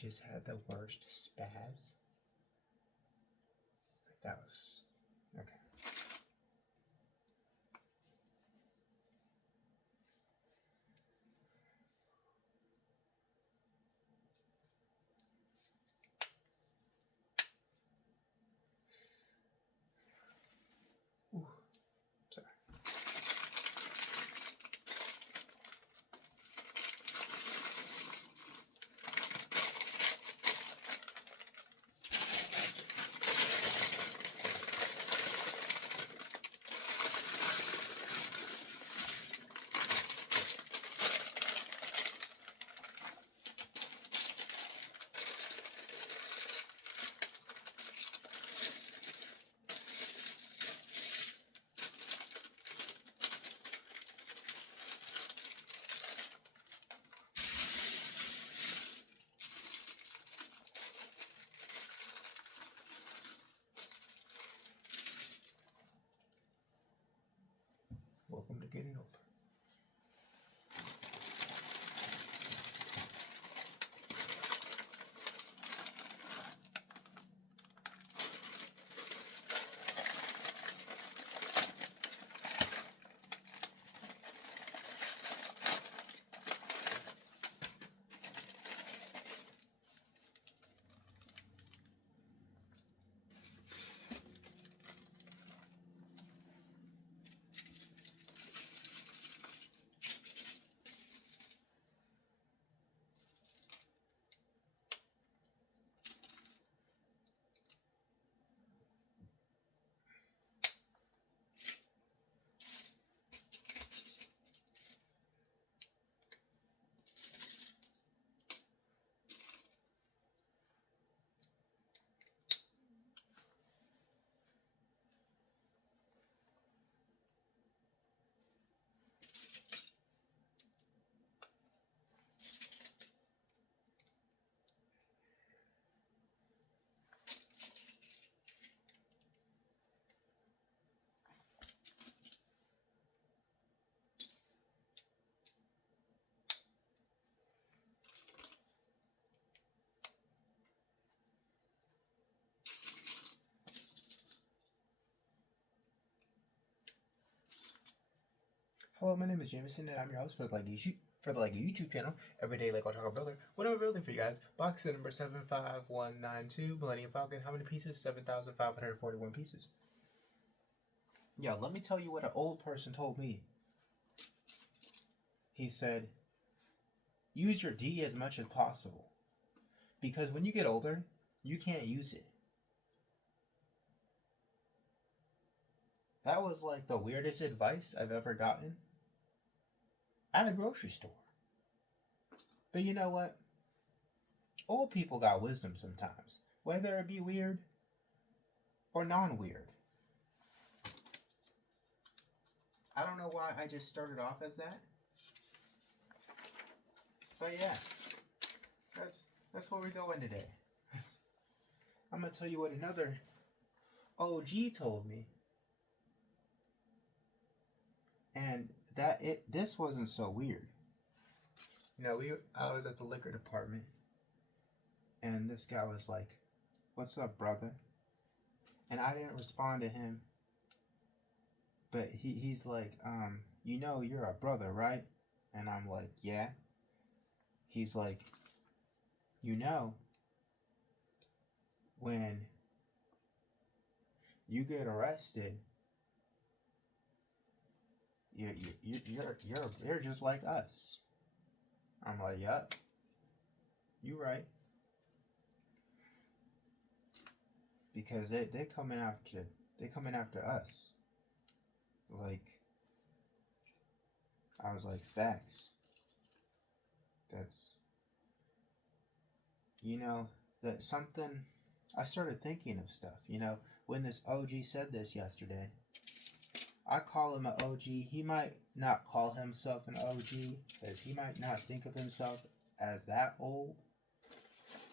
just had the worst spaz. That was okay. Ooh, sorry. Welcome to getting older. Hello, my name is Jameson, and I'm your host for the YouTube channel, Everyday Lego Chocolate Builder. What am I building for you guys? Box set number 75192, Millennium Falcon. How many pieces? 7,541 pieces. Yeah, let me tell you what an old person told me. He said, use your D as much as possible. Because when you get older, you can't use it. That was like the weirdest advice I've ever gotten at a grocery store. But you know what? Old people got wisdom sometimes, whether it be weird or non-weird. I don't know why I just started off as that. But yeah, that's where we're going today. I'm gonna tell you what another OG told me. And this wasn't so weird. You know, I was at the liquor department, and this guy was like, "What's up, brother?" And I didn't respond to him, but he's like, "You know, you're a brother, right?" And I'm like, "Yeah." He's like, "You know, when you get arrested, you're just like us." I'm like, "Yup, you right." Because they coming after us. Like, I was like, facts. That's, you know, that something. I started thinking of stuff. You know, when this OG said this yesterday, I call him an OG. He might not call himself an OG, because he might not think of himself as that old.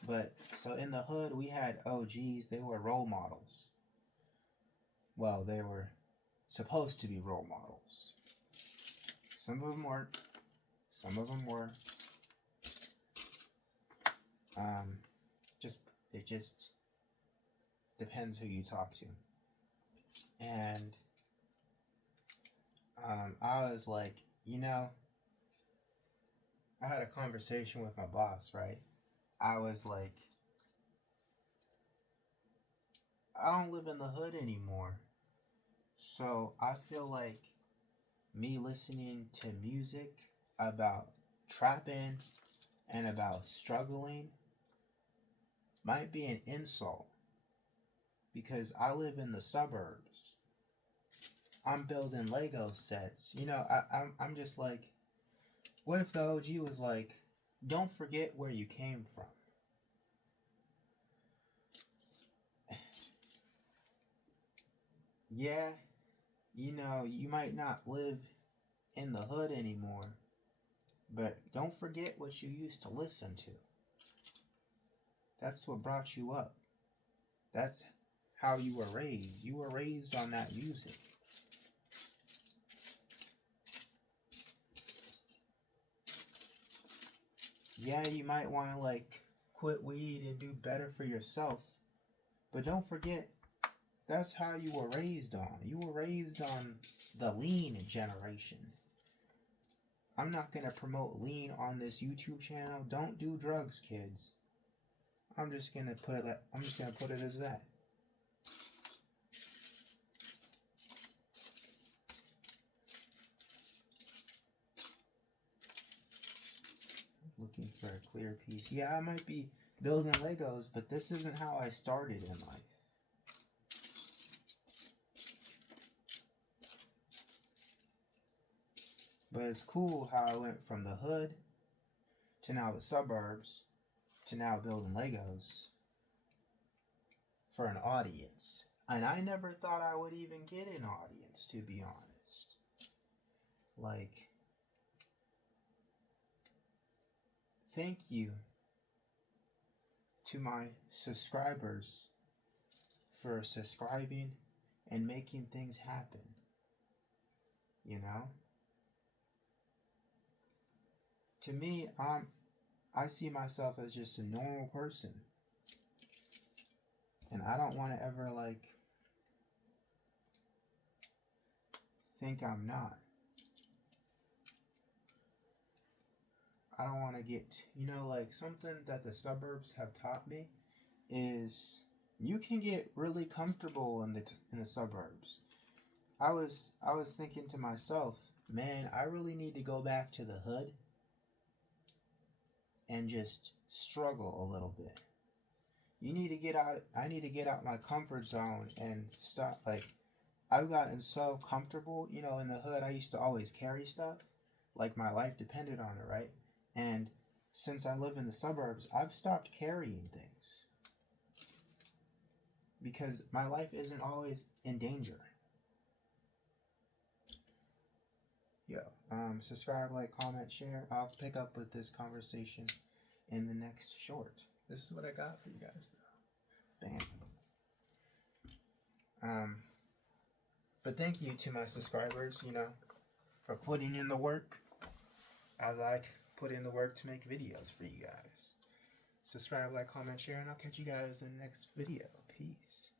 But, so in the hood, we had OGs. They were role models. Well, they were supposed to be role models. Some of them weren't. Some of them were. Um, just it just depends who you talk to. And I was like, I had a conversation with my boss, right? I was like, I don't live in the hood anymore. So I feel like me listening to music about trapping and about struggling might be an insult because I live in the suburbs. I'm building Lego sets. I'm just like, what if the OG was like, don't forget where you came from? Yeah, you might not live in the hood anymore, but don't forget what you used to listen to. That's what brought you up. That's how you were raised. You were raised on that music. Yeah, you might want to like quit weed and do better for yourself, but don't forget that's how you were raised on. You were raised on the lean generation. I'm not going to promote lean on this YouTube channel. Don't do drugs, kids. I'm just going to put it as that. Looking for a clear piece. Yeah, I might be building Legos, but this isn't how I started in life. But it's cool how I went from the hood to now the suburbs to now building Legos for an audience. And I never thought I would even get an audience, to be honest. Like, thank you to my subscribers for subscribing and making things happen. To me, I see myself as just a normal person. And I don't want to ever, think I'm not. I don't want to get, something that the suburbs have taught me is you can get really comfortable in the suburbs. I was thinking to myself, man, I really need to go back to the hood and just struggle a little bit. I need to get out my comfort zone and stop. I've gotten so comfortable, in the hood. I used to always carry stuff, like my life depended on it, right? And since I live in the suburbs, I've stopped carrying things because my life isn't always in danger. Subscribe, like, comment, share. I'll pick up with this conversation in the next short. This is what I got for you guys though. Bam. But thank you to my subscribers, for putting in the work as I put in the work to make videos for you guys. Subscribe, like, comment, share, and I'll catch you guys in the next video. Peace.